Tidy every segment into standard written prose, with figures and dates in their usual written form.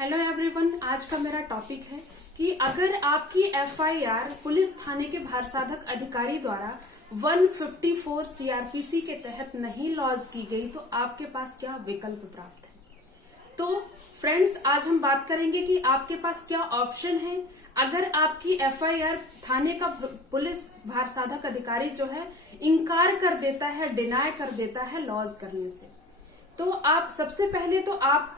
Hello everyone, आज का मेरा टॉपिक है कि अगर आपकी एफआईआर पुलिस थाने के भारसाधक अधिकारी द्वारा 154 सीआरपीसी के तहत नहीं लॉन्च की गई तो आपके पास क्या विकल्प प्राप्त है। तो फ्रेंड्स, आज हम बात करेंगे कि आपके पास क्या ऑप्शन है अगर आपकी एफआईआर थाने का पुलिस भारसाधक अधिकारी जो है इनकार कर देता है, डिनाय कर देता है लॉन्च करने से। तो आप सबसे पहले तो आप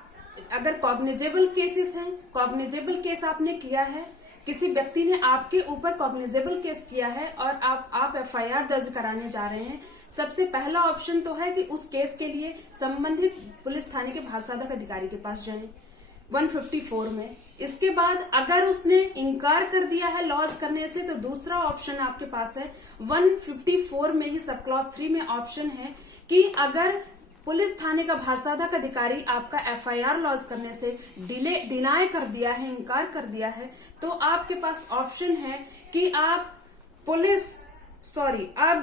अगर कॉग्निजेबल केसेस हैं, कॉग्निजेबल केस आपने किया है, किसी व्यक्ति ने आपके ऊपर कॉग्निजेबल केस किया है और आप एफआईआर दर्ज कराने जा रहे हैं, सबसे पहला ऑप्शन तो है कि उस केस के लिए संबंधित पुलिस थाने के भारसाधक अधिकारी के पास जाएं 154 में। इसके बाद अगर उसने इनकार कर दिया है लॉन्च करने से तो दूसरा ऑप्शन आपके पास है 154 में ही सब क्लॉज 3 में ऑप्शन है कि अगर पुलिस थाने का भारसाधक अधिकारी आपका एफआईआर लॉन्च करने से डिनाय कर दिया है, इनकार कर दिया है, तो आपके पास ऑप्शन है कि आप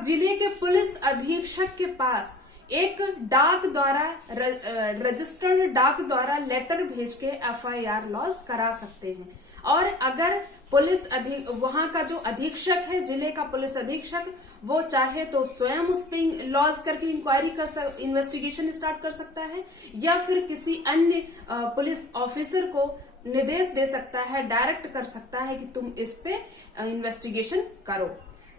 जिले के पुलिस अधीक्षक के पास एक डाक द्वारा रजिस्टर्ड डाक द्वारा लेटर भेज के एफआईआर लॉन्च करा सकते हैं। और अगर वहां का जो अधीक्षक है, जिले का पुलिस अधीक्षक, वो चाहे तो स्वयं उस पर लॉन्च करके इंक्वायरी इन्वेस्टिगेशन स्टार्ट कर सकता है या फिर किसी अन्य पुलिस ऑफिसर को निर्देश दे सकता है, डायरेक्ट कर सकता है कि तुम इस पे इन्वेस्टिगेशन करो।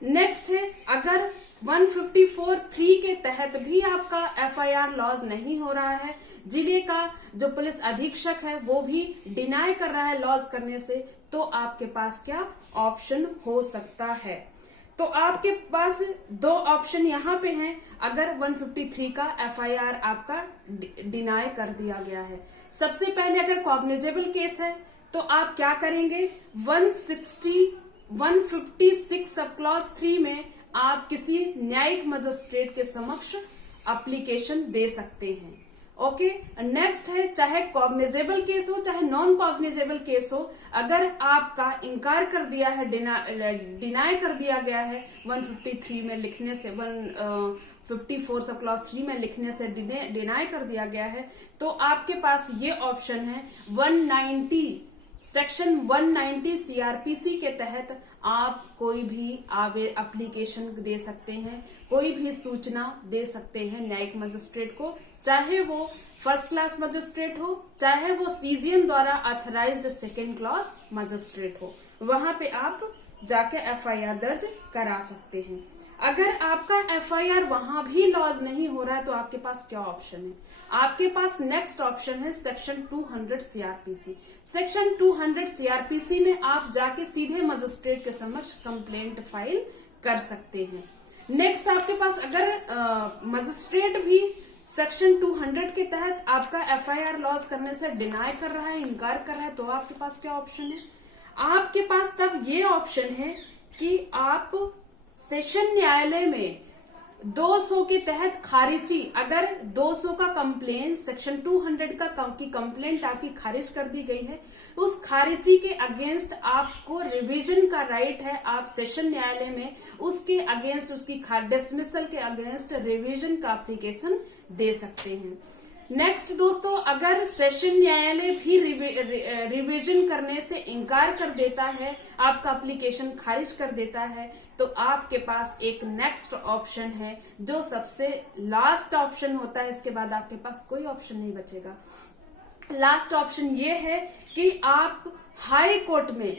नेक्स्ट है, अगर 154(3) के तहत भी आपका एफआईआर लॉन्च नहीं हो रहा है, जिले का जो पुलिस अधीक्षक है वो भी डिनाय कर रहा है लॉन्च करने से, तो आपके पास क्या ऑप्शन हो सकता है। तो आपके पास दो ऑप्शन यहाँ पे हैं अगर 153 का एफआईआर आपका डिनाय कर दिया गया है। सबसे पहले अगर कॉग्निजेबल केस है तो आप क्या करेंगे, 156 सब क्लॉज 3 में आप किसी न्यायिक मजिस्ट्रेट के समक्ष एप्लीकेशन दे सकते हैं। ओके, नेक्स्ट है, चाहे कॉग्निजेबल केस हो चाहे नॉन कॉग्निजेबल केस हो, अगर आपका इनकार कर दिया है, डिनाय कर दिया गया है 153 में लिखने से, 154 सब क्लॉज 3 में लिखने से डिनाय कर दिया गया है, तो आपके पास ये ऑप्शन है 190 सेक्शन 190 सीआरपीसी के तहत आप कोई भी एप्लीकेशन दे सकते हैं, कोई भी सूचना दे सकते हैं न्यायिक मजिस्ट्रेट को, चाहे वो फर्स्ट क्लास मजिस्ट्रेट हो चाहे वो सीजीएम द्वारा ऑथराइज्ड सेकेंड क्लास मजिस्ट्रेट हो, वहां पे आप जाके एफआईआर दर्ज करा सकते हैं। अगर आपका एफआईआर वहां भी लॉन्च नहीं हो रहा है तो आपके पास क्या ऑप्शन है, आपके पास नेक्स्ट ऑप्शन है सेक्शन 200 सीआरपीसी। सेक्शन 200 सीआरपीसी में आप जाके सीधे मजिस्ट्रेट के समक्ष कंप्लेंट फाइल कर सकते हैं। नेक्स्ट आपके पास अगर मजिस्ट्रेट भी सेक्शन 200 के तहत आपका एफआईआर लॉन्च करने से डिनाय कर रहा है, इनकार कर रहा है, तो आपके पास क्या ऑप्शन है, आपके पास तब ये ऑप्शन है कि आप सेशन न्यायालय में 200 के तहत खारिजी, अगर 200 का कंप्लेन सेक्शन 200 की कंप्लेंट आपकी खारिज कर दी गई है, उस खारिजी के अगेंस्ट आपको रिवीजन का राइट है, आप सेशन न्यायालय में उसके अगेंस्ट, उसकी डिसमिसल के अगेंस्ट रिवीजन का एप्लीकेशन दे सकते हैं। नेक्स्ट दोस्तों, अगर सेशन न्यायालय भी रिवीजन करने से इनकार कर देता है, आपका एप्लीकेशन खारिज कर देता है, तो आपके पास एक नेक्स्ट ऑप्शन है जो सबसे लास्ट ऑप्शन होता है, इसके बाद आपके पास कोई ऑप्शन नहीं बचेगा। लास्ट ऑप्शन ये है कि आप हाई कोर्ट में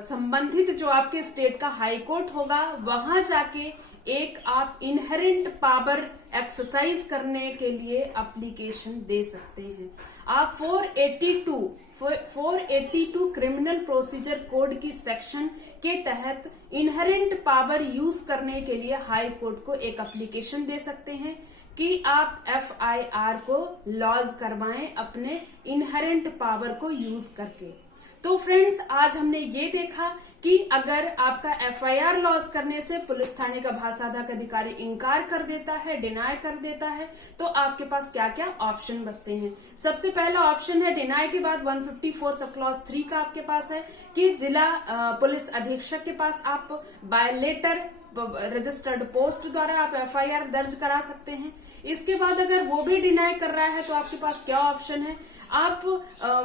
संबंधित जो आपके स्टेट का हाई कोर्ट होगा वहां जाके एक आप इनहेरेंट पावर एक्सरसाइज करने के लिए एप्लीकेशन दे सकते हैं। आप 482 क्रिमिनल प्रोसीजर कोड की सेक्शन के तहत इनहेरेंट पावर यूज करने के लिए हाई कोर्ट को एक एप्लीकेशन दे सकते हैं कि आप एफआईआर को लॉन्च करवाएं अपने इनहेरेंट पावर को यूज करके। तो फ्रेंड्स, आज हमने ये देखा कि अगर आपका एफआईआर लॉन्च करने से पुलिस थाने का भारसाधक अधिकारी इनकार कर देता है, डिनाय कर देता है, तो आपके पास क्या क्या ऑप्शन बचते हैं। सबसे पहला ऑप्शन है डिनाय के बाद 154 सब क्लॉज 3 का आपके पास है कि जिला पुलिस अधीक्षक के पास आप बाय लेटर रजिस्टर्ड पोस्ट द्वारा आप एफआईआर दर्ज करा सकते हैं। इसके बाद अगर वो भी डिनाई कर रहा है तो आपके पास क्या ऑप्शन है, आप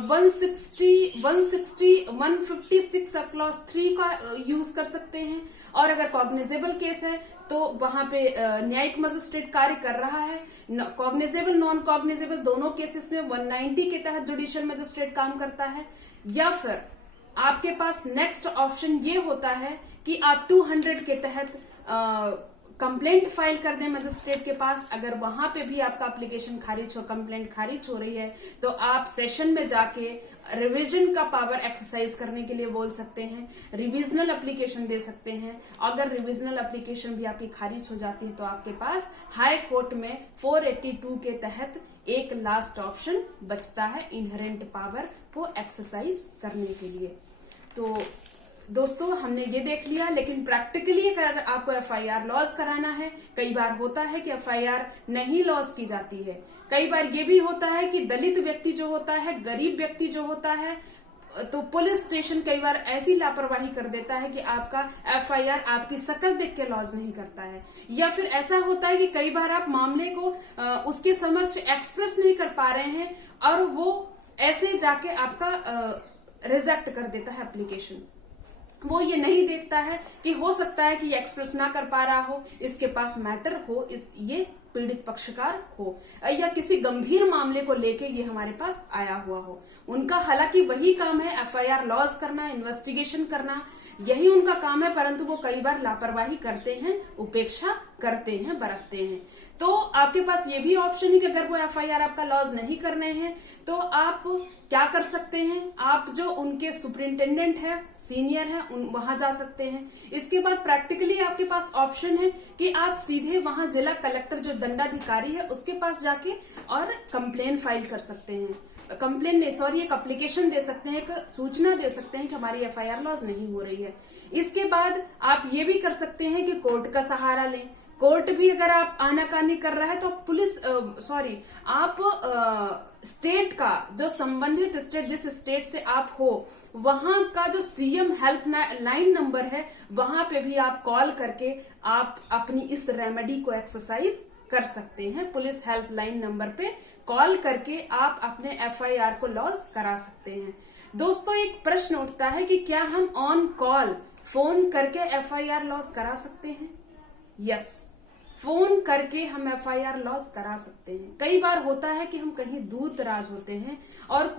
156 सब क्लॉज 3 का यूज कर सकते हैं। और अगर कॉग्निजेबल केस है तो वहां पे न्यायिक मजिस्ट्रेट कार्य कर रहा है, कॉग्निजेबल नॉन कॉग्निजेबल दोनों केसेस में 190 के तहत जुडिशियल मजिस्ट्रेट काम करता है। या फिर आपके पास नेक्स्ट ऑप्शन ये होता है कि आप 200 के तहत कंप्लेंट फाइल कर दें मजिस्ट्रेट के पास। अगर वहां पे भी आपका एप्लीकेशन खारिज हो, कंप्लेंट खारिज हो रही है, तो आप सेशन में जाके रिवीजन का पावर एक्सरसाइज करने के लिए बोल सकते हैं, रिविजनल एप्लीकेशन दे सकते हैं। अगर रिविजनल एप्लीकेशन भी आपकी खारिज हो जाती है तो आपके पास हाई कोर्ट में 482 के तहत एक लास्ट ऑप्शन बचता है इनहेरेंट पावर को एक्सरसाइज करने के लिए। तो दोस्तों हमने ये देख लिया, लेकिन प्रैक्टिकली अगर आपको एफआईआर लॉज कराना है, कई बार होता है कि एफआईआर नहीं लॉज की जाती है। कई बार ये भी होता है कि दलित व्यक्ति जो होता है, गरीब व्यक्ति जो होता है, तो पुलिस स्टेशन कई बार ऐसी लापरवाही कर देता है कि आपका एफआईआर आपकी शक्ल देख के लॉज नहीं करता है। या फिर ऐसा होता है कि कई बार आप मामले को उसके समक्ष एक्सप्रेस नहीं कर पा रहे हैं और वो ऐसे जाके आपका रिजेक्ट कर देता है एप्लीकेशन। वो ये नहीं देखता है कि हो सकता है कि एक्सप्रेस ना कर पा रहा हो, इसके पास मैटर हो, ये पीड़ित पक्षकार हो, या किसी गंभीर मामले को लेके ये हमारे पास आया हुआ हो। उनका हालांकि वही काम है एफआईआर लॉज करना, इन्वेस्टिगेशन करना, यही उनका काम है, परंतु वो कई बार लापरवाही करते हैं, उपेक्षा करते हैं, बरतते हैं। तो आपके पास ये भी ऑप्शन है कि अगर वो एफआईआर आपका लॉज नहीं करने हैं तो आप क्या कर सकते हैं, आप जो उनके सुपरिंटेंडेंट है, सीनियर है, वहां जा सकते हैं। इसके बाद प्रैक्टिकली आपके पास ऑप्शन है कि आप सीधे वहां जिला कलेक्टर जो दंडाधिकारी है उसके पास जाके और कंप्लेन फाइल कर सकते हैं, कंप्लेन नहीं सॉरी एक एप्लीकेशन दे सकते हैं, एक सूचना दे सकते हैं कि हमारी एफआईआर लॉज नहीं हो रही है। इसके बाद आप ये भी कर सकते हैं कि कोर्ट का सहारा लें। कोर्ट भी अगर आप आनाकानी कर रहा है तो आप स्टेट का जो संबंधित स्टेट, जिस स्टेट से आप हो, वहां का जो सीएम हेल्प लाइन नंबर है वहां पे भी आप कॉल करके आप अपनी इस रेमेडी को एक्सरसाइज कर सकते हैं। पुलिस हेल्पलाइन नंबर पे कॉल करके आप अपने एफआईआर को लॉज करा सकते हैं। दोस्तों एक प्रश्न उठता है कि क्या हम ऑन कॉल फोन करके एफआईआर लॉज करा सकते हैं? यस, फोन करके हम एफआईआर लॉज करा सकते हैं। कई बार होता है कि हम कहीं दूर दराज होते हैं और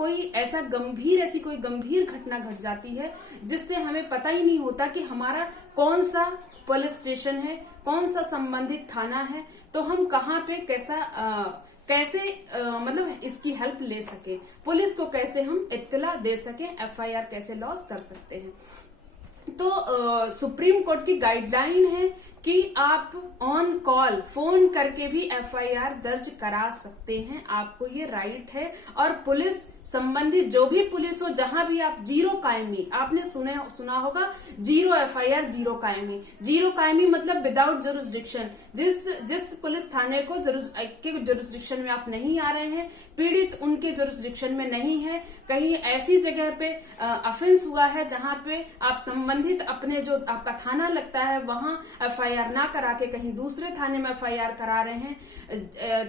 ऐसी कोई गंभीर घटना घट जाती है जिससे हमें पता ही नहीं होता कि हमारा कौन सा पुलिस स्टेशन है, कौन सा संबंधित थाना है, तो हम कहाँ पे कैसे मतलब इसकी हेल्प ले सके, पुलिस को कैसे हम इत्तला दे सके, एफआईआर कैसे लॉज कर सकते हैं। तो सुप्रीम कोर्ट की गाइडलाइन है कि आप ऑन कॉल फोन करके भी एफआईआर दर्ज करा सकते हैं, आपको ये राइट है। और पुलिस संबंधित जो भी पुलिस हो, जहां भी आप जीरो कायमी, आपने सुना होगा जीरो एफआईआर जीरो कायमी। जीरो कायमी मतलब विदाउट जुरिस्डिक्शन, जिस पुलिस थाने को के जुरिस्डिक्शन में आप नहीं आ रहे हैं, पीड़ित उनके जुरिस्डिक्शन में नहीं है, कहीं ऐसी जगह पे अफेंस हुआ है जहां पे आप संबंधित अपने जो आपका थाना लगता है वहां एफआईआर ना करा के कहीं दूसरे थाने में एफआईआर करा रहे हैं,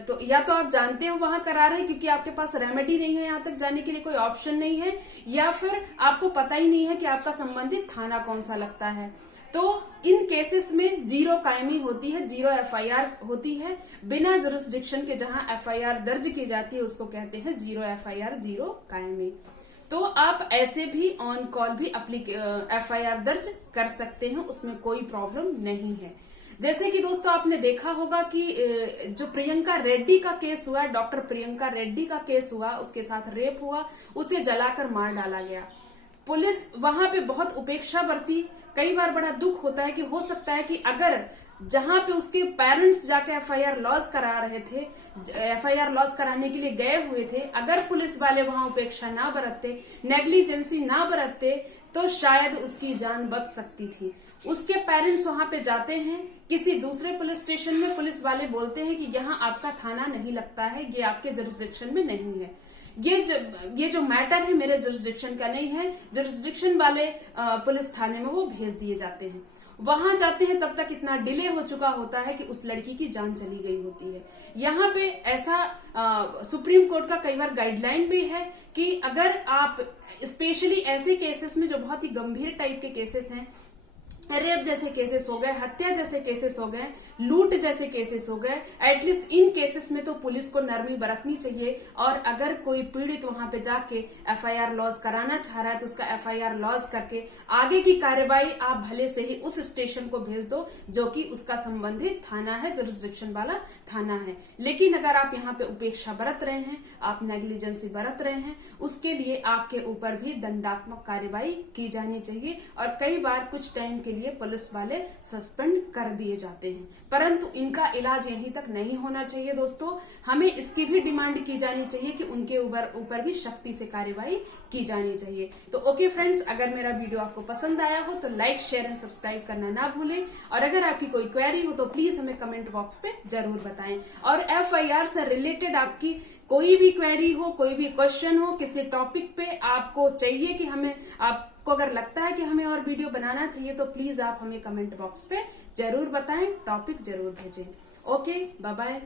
तो या तो आप जानते हो वहां करा रहे हैं क्योंकि आपके पास रेमेडी नहीं है, यहां तक जाने के लिए कोई ऑप्शन नहीं है, या फिर आपको पता ही नहीं है कि आपका संबंधित थाना कौन सा लगता है। तो इन केसेस में जीरो कायमी होती है, जीरो एफआईआर होती है, बिना जुरिस्डिक्शन के जहां एफआईआर दर्ज की जाती है उसको कहते हैं जीरो एफआईआर जीरो कायमी। तो आप ऐसे भी ऑन कॉल भी एफआईआर दर्ज कर सकते हैं, उसमें कोई प्रॉब्लम नहीं है। जैसे कि दोस्तों आपने देखा होगा कि जो प्रियंका रेड्डी का केस हुआ, डॉक्टर प्रियंका रेड्डी का केस हुआ, उसके साथ रेप हुआ, उसे जलाकर मार डाला गया। पुलिस वहां पे बहुत उपेक्षा बरती। कई बार बड़ा दुख होता है कि हो सकता है कि अगर जहां पे उसके पेरेंट्स जाके एफआईआर लॉज करा रहे थे, एफआईआर लॉज कराने के लिए गए हुए थे, अगर पुलिस वाले वहां उपेक्षा ना बरतते, नेग्लिजेंसी ना बरतते, तो शायद उसकी जान बच सकती थी। उसके पेरेंट्स वहां पे जाते हैं, किसी दूसरे पुलिस स्टेशन में पुलिस वाले बोलते हैं कि यहाँ आपका थाना नहीं लगता है, ये आपके जुरिस्डिक्शन में नहीं है, ये जो मैटर है मेरे जुरिस्डिक्शन का नहीं है, जुरिस्डिक्शन वाले पुलिस थाने में वो भेज दिए जाते हैं। वहां जाते हैं तब तक इतना डिले हो चुका होता है कि उस लड़की की जान चली गई होती है। यहाँ पे ऐसा सुप्रीम कोर्ट का कई बार गाइडलाइन भी है कि अगर आप स्पेशली ऐसे केसेस में जो बहुत ही गंभीर टाइप के केसेस हैं, रेप जैसे केसेस हो गए, हत्या जैसे केसेस हो गए, लूट जैसे केसेस हो गए, एटलीस्ट इन केसेस में तो पुलिस को नरमी बरतनी चाहिए। और अगर कोई पीड़ित वहां पे जाके एफआईआर लॉज कराना चाह रहा है तो उसका एफआईआर लॉज करके आगे की कार्रवाई आप भले से ही उस स्टेशन को भेज दो जो कि उसका संबंधित थाना है, जुरिस्डिक्शन वाला थाना है। लेकिन अगर आप यहाँ पे उपेक्षा बरत रहे हैं, आप नेग्लिजेंसी बरत रहे हैं, उसके लिए आपके ऊपर भी दंडात्मक कार्रवाई की जानी चाहिए। और कई बार कुछ टाइम के लिए पुलिस वाले सस्पेंड कर दिए जाते हैं, परंतु इनका इलाज यहीं तक नहीं होना चाहिए दोस्तों। हमें इसकी भी डिमांड की जानी चाहिए कि उनके ऊपर भी सख्ती से कार्रवाई की जानी चाहिए। तो ओके फ्रेंड्स, अगर मेरा वीडियो आपको पसंद आया हो तो लाइक, शेयर एंड सब्सक्राइब करना ना भूलें। और अगर आपकी कोई क्वेरी हो तो प्लीज हमें कमेंट बॉक्स पे जरूर बताएं। और एफआईआर से रिलेटेड आपकी कोई भी क्वेरी हो, कोई भी क्वेश्चन हो, किसी टॉपिक पे आपको चाहिए कि हमें, आपको अगर लगता है कि हमें और वीडियो बनाना चाहिए तो प्लीज आप हमें कमेंट बॉक्स पे जरूर बताएं, टॉपिक जरूर भेजें। Okay, bye bye.